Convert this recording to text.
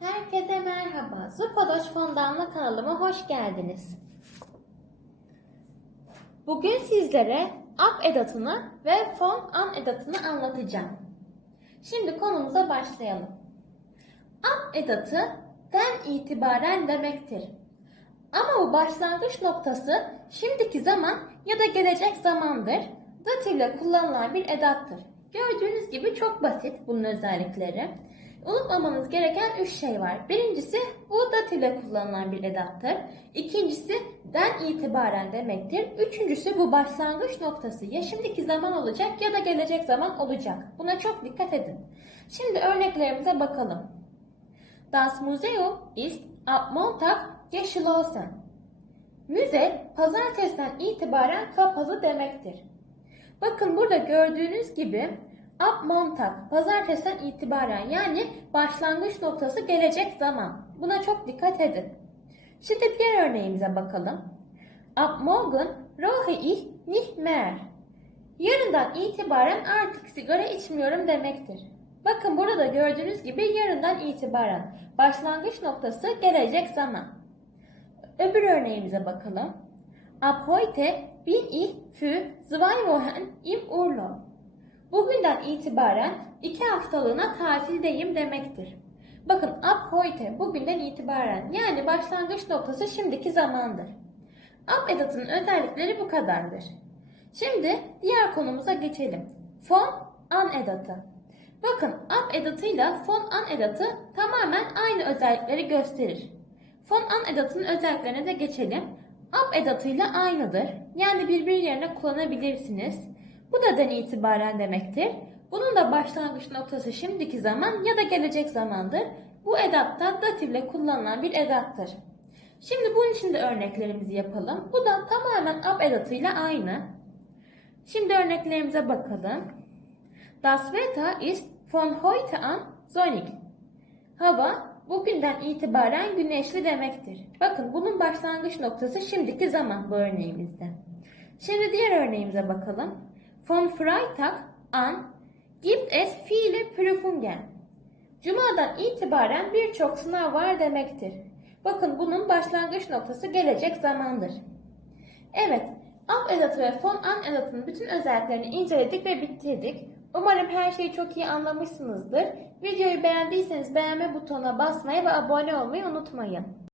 Herkese merhaba. Zupadoş Fondanlı kanalıma hoş geldiniz. Bugün sizlere up edatını ve fon an edatını anlatacağım. Şimdi konumuza başlayalım. Up edatı den itibaren demektir. Ama bu başlangıç noktası şimdiki zaman ya da gelecek zamandır. Dat ile kullanılan bir edattır. Gördüğünüz gibi çok basit bunun özellikleri. Unutmamanız gereken üç şey var. Birincisi bu dat ile kullanılan bir edattır. İkincisi den itibaren demektir. Üçüncüsü bu başlangıç noktası ya şimdiki zaman olacak ya da gelecek zaman olacak. Buna çok dikkat edin. Şimdi örneklerimize bakalım. Das Museum ist ab Montag geschlossen. Müze pazartesiden itibaren kapalı demektir. Bakın burada gördüğünüz gibi ab Montag pazartesiden itibaren yani başlangıç noktası gelecek zaman. Buna çok dikkat edin. Şimdi diğer örneğimize bakalım. Ab morgen rauche ich nicht mehr. Yarından itibaren artık sigara içmiyorum demektir. Bakın burada gördüğünüz gibi yarından itibaren başlangıç noktası gelecek zaman. Öbür örneğimize bakalım. Ab heute bin ich für zwei Wochen im Urlaub. Bugünden itibaren iki haftalığına tatildeyim demektir. Bakın ab heute bugünden itibaren yani başlangıç noktası şimdiki zamandır. Ab edatının özellikleri bu kadardır. Şimdi diğer konumuza geçelim. Fon an edatı. Bakın ab edatıyla fon an edatı tamamen aynı özellikleri gösterir. Fon an edatının özelliklerine de geçelim. Ab edatıyla aynıdır. Yani birbiri yerine kullanabilirsiniz. Bu da den itibaren demektir. Bunun da başlangıç noktası şimdiki zaman ya da gelecek zamandır. Bu edatta datifle kullanılan bir edattır. Şimdi bunun için de örneklerimizi yapalım. Bu da tamamen ab edatıyla aynı. Şimdi örneklerimize bakalım. Das Wetter ist von heute an sonnig. Hava bugünden itibaren güneşli demektir. Bakın bunun başlangıç noktası şimdiki zaman bu örneğimizde. Şimdi diğer örneğimize bakalım. Von Freitag an gibt es viele Prüfungen. Cuma'dan itibaren birçok sınav var demektir. Bakın bunun başlangıç noktası gelecek zamandır. Evet, ab edatı ve fon an edatının bütün özelliklerini inceledik ve bitirdik. Umarım her şeyi çok iyi anlamışsınızdır. Videoyu beğendiyseniz beğenme butonuna basmayı ve abone olmayı unutmayın.